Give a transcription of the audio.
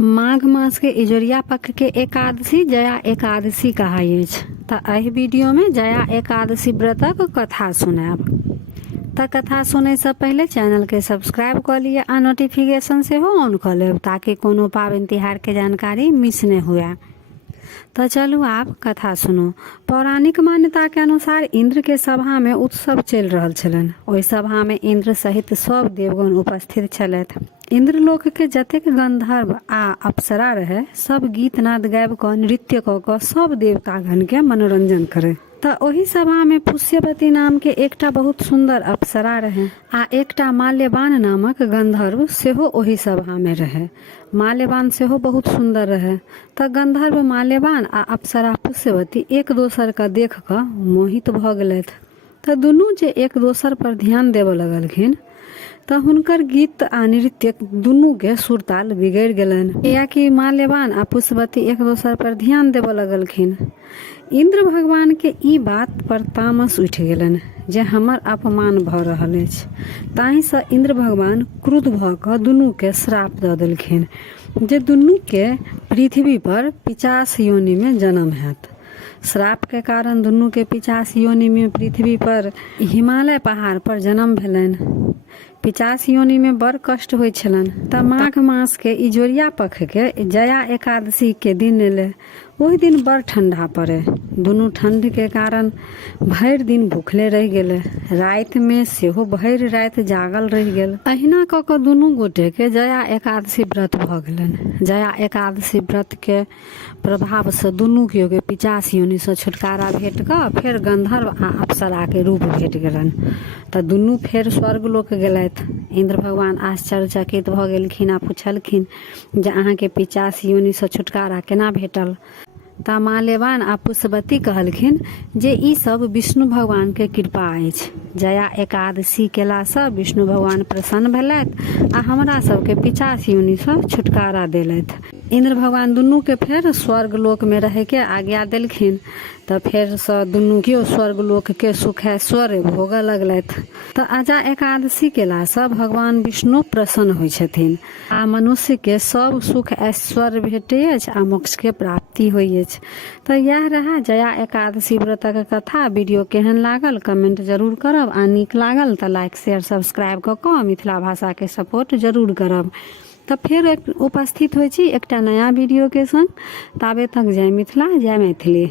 माघ मास के इजोरिया पक्ष के एकादशी जया एकादशी कहाइ अछि। तऽ एहि वीडियो में जया एकादशी व्रतक कथा सुनाब। तऽ कथा सुनै से पहले चैनल के सब्सक्राइब कर लिए आ नोटिफिकेशन से हो ऑन कर लेब ताकि कोनो पाबनि तिहार के जानकारी मिस नहीं हुआ। तो चलू आप कथा सुनो। पौराणिक मान्यता के अनुसार इंद्र के सभा में उत्सव चल रहल छलनि। ओहि सभा में इंद्र सहित सब देवगण उपस्थित छलथि। इंद्रलोक के जतेक गंधर्व आ अप्सरा रहे सब गीत नाद गाबि कऽ नृत्य कऽ कऽ सब देवतागण के मनोरंजन करे। तऽ ओहि सभा में पुष्यवती नाम के एकटा बहुत सुंदर अप्सरा रहे आ एकटा माल्यवान नामक गंधर्व सेहो ओहि सभा में रहे। माल्यवान सेहो बहुत सुंदर रहे। तऽ गंधर्व माल्यवान आ अप्सरा पुष्यवती एक दोसर का देख कऽ मोहित भऽ गेलथि। तऽ दुनू जे एक दोसर पर ध्यान देबऽ लगलखिन तऽ हुनकर गीत आ नृत्य दुनू के सुरताल बिगड़ गेलनि, कियाकि माल्यवान आ पुष्यवती एक दोसर पर ध्यान देबऽ लगलखिन। इंद्र भगवान के ई बात पर तामस उठि गेलनि जे हमर अपमान भऽ रहल अछि। ताहि से इंद्र भगवान क्रुद्ध भऽ कऽ दुनू के श्राप दऽ देलखिन जे दुनू के पृथ्वी पर 50 योनि में जन्म हैत। श्राप के कारण दुनू के 50 योनि में पृथ्वी पर हिमालय पहाड़ पर जन्म भेलनि। 50 योनि में बड़ कष्ट होइ छलनि। तऽ माघ मास के इजोरिया पक्ष के जया एकादशी के दिन एले। ओहि दिन बड़ ठंडा पड़े। दुनू ठंड के कारण भरि दिन भूखले रह गेले। रात में सेहो भरि रात जागल रह गेल। अहिना कऽ कऽ दुनू गोटे के जया एकादशी व्रत भऽ गेलनि। जया एकादशी व्रत के प्रभाव से दुनू के 50 योनि से छुटकारा भेट कऽ फेर गंधर्व आ अप्सरा के रूप भेट गेलनि। तऽ दुनू फेर स्वर्ग लोक गेलथि। इंद्र भगवान आश्चर्यचकित भऽ गेलखिन आ पुछलखिन जे अहाँ के 50 योनि से छुटकारा केना भेटल। तऽ माल्यवान आ पुष्यवती कहलखिन जे ई सब विष्णु भगवान के कृपा अछि। जया एकादशी केला से विष्णु भगवान प्रसन्न भेलथि आ हमरा सबके 50 योनि से छुटकारा देलथि। इंद्र भगवान दुनू के फेर स्वर्ग लोक में रहे के आज्ञा देलखिन। तऽ फेर से दुनू के स्वर्ग लोक के सुख ऐश्वर्य भोगऽ लगलथि। तऽ अजा एकादशी केला से भगवान विष्णु प्रसन्न होइ छथिन आ मनुष्य के सब सुख ऐश्वर्य भेटै अछि आ मोक्ष के प्राप्ति होइ अछि। तऽ यह रहा जया एकादशी व्रतक कथा। वीडियो केहन लागल कमेंट जरूर करब आ नीक लागल तऽ लाइक शेयर सब्सक्राइब कऽ कऽ मिथिला भाषा के सपोर्ट जरूर करब। तऽ फेर उपस्थित होइ छी एकटा नया वीडियो के संग। ताबे तक जय मिथिला जय मैथिली।